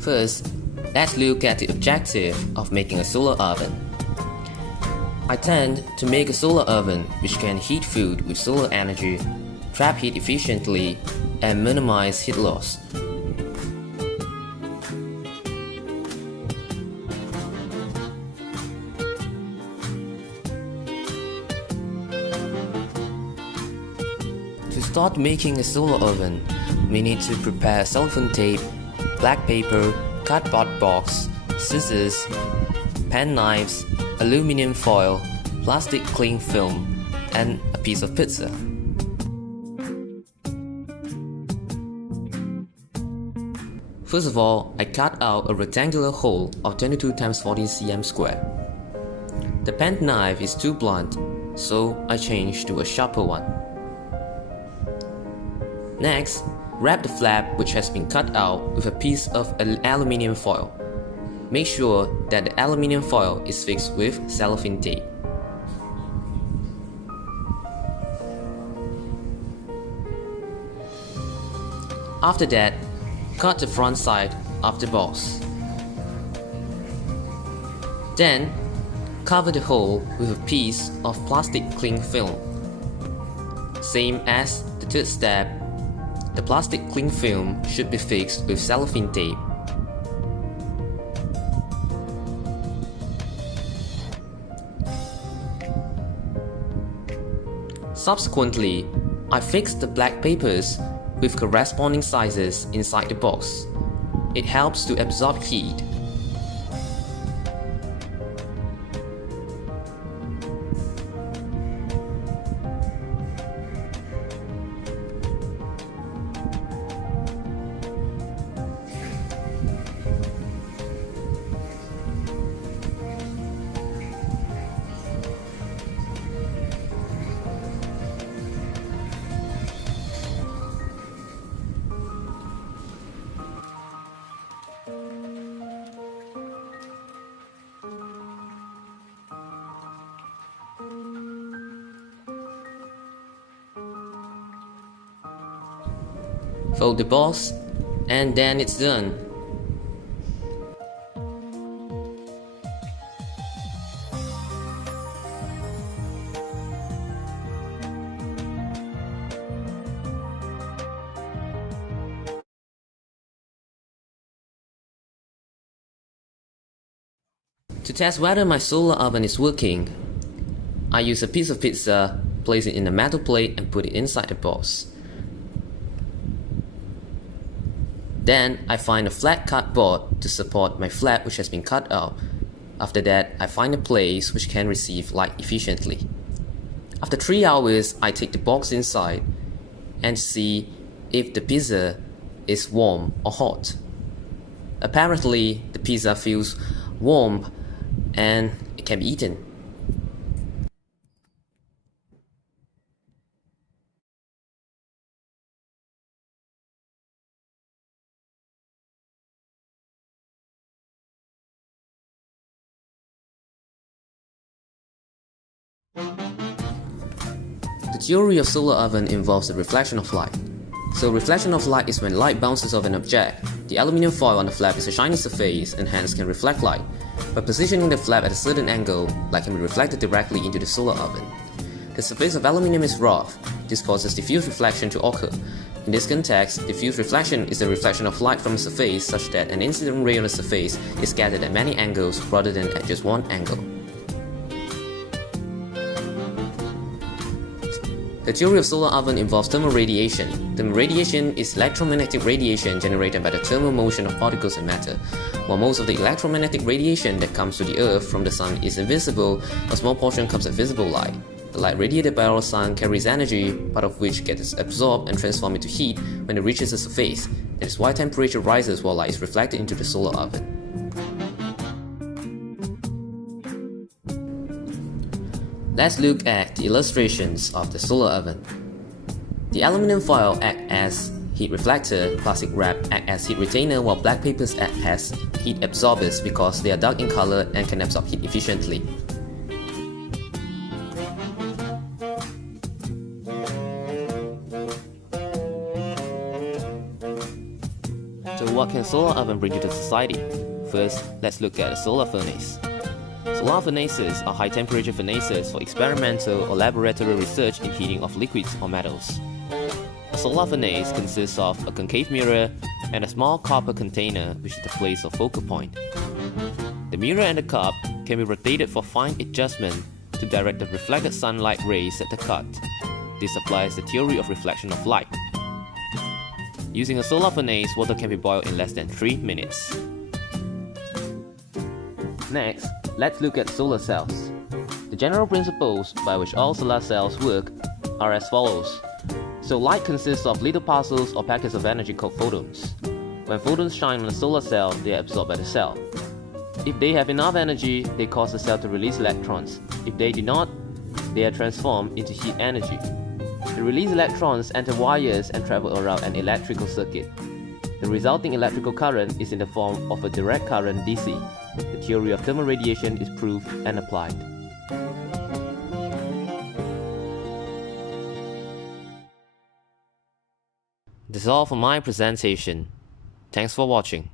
First, let's look at the objective of making a solar oven. I tend to make a solar oven which can heat food with solar energy, trap heat efficiently, and minimize heat loss. To start making a solar oven, we need to prepare cellophane tape, black paper, cardboard box, scissors, pen knives, aluminum foil, plastic cling film, and a piece of pizza. First of all, I cut out a rectangular hole of 22 x 40 cm square. The pen knife is too blunt, so I changed to a sharper one. Next, wrap the flap which has been cut out with a piece of aluminum foil. Make sure that the aluminum foil is fixed with cellophane tape. After that, cut the front side of the box. Then, cover the hole with a piece of plastic cling film. Same as the third step, the plastic cling film should be fixed with cellophane tape. Subsequently, I fixed the black papers with corresponding sizes inside the box. It helps to absorb heat. Fold the box, and then it's done. To test whether my solar oven is working, I use a piece of pizza, place it in a metal plate and put it inside the box. Then I find a flat cardboard to support my flap which has been cut out. After that, I find a place which can receive light efficiently. After 3 hours, I take the box inside and see if the pizza is warm or hot. Apparently, the pizza feels warm and it can be eaten. The theory of solar oven involves the reflection of light. So reflection of light is when light bounces off an object. The aluminum foil on the flap is a shiny surface and hence can reflect light. By positioning the flap at a certain angle, light can be reflected directly into the solar oven. The surface of aluminum is rough. This causes diffuse reflection to occur. In this context, diffuse reflection is the reflection of light from a surface such that an incident ray on the surface is scattered at many angles rather than at just one angle. The theory of solar oven involves thermal radiation. Thermal radiation is electromagnetic radiation generated by the thermal motion of particles in matter. While most of the electromagnetic radiation that comes to the Earth from the Sun is invisible, a small portion comes as visible light. The light radiated by our Sun carries energy, part of which gets absorbed and transformed into heat when it reaches the surface. That is why temperature rises while light is reflected into the solar oven. Let's look at the illustrations of the solar oven. The aluminum foil acts as heat reflector, plastic wrap acts as heat retainer, while black papers act as heat absorbers because they are dark in color and can absorb heat efficiently. So what can solar oven bring to the society? First, let's look at a solar furnace. Solar furnaces are high-temperature furnaces for experimental or laboratory research in heating of liquids or metals. A solar furnace consists of a concave mirror and a small copper container which is the place of focal point. The mirror and the cup can be rotated for fine adjustment to direct the reflected sunlight rays at the cut. This applies the theory of reflection of light. Using a solar furnace, water can be boiled in less than 3 minutes. Next, let's look at solar cells. The general principles by which all solar cells work are as follows. So light consists of little parcels or packets of energy called photons. When photons shine on a solar cell, they are absorbed by the cell. If they have enough energy, they cause the cell to release electrons. If they do not, they are transformed into heat energy. The released electrons enter wires and travel around an electrical circuit. The resulting electrical current is in the form of a direct current DC. The theory of thermal radiation is proved and applied. This is all for my presentation. Thanks for watching.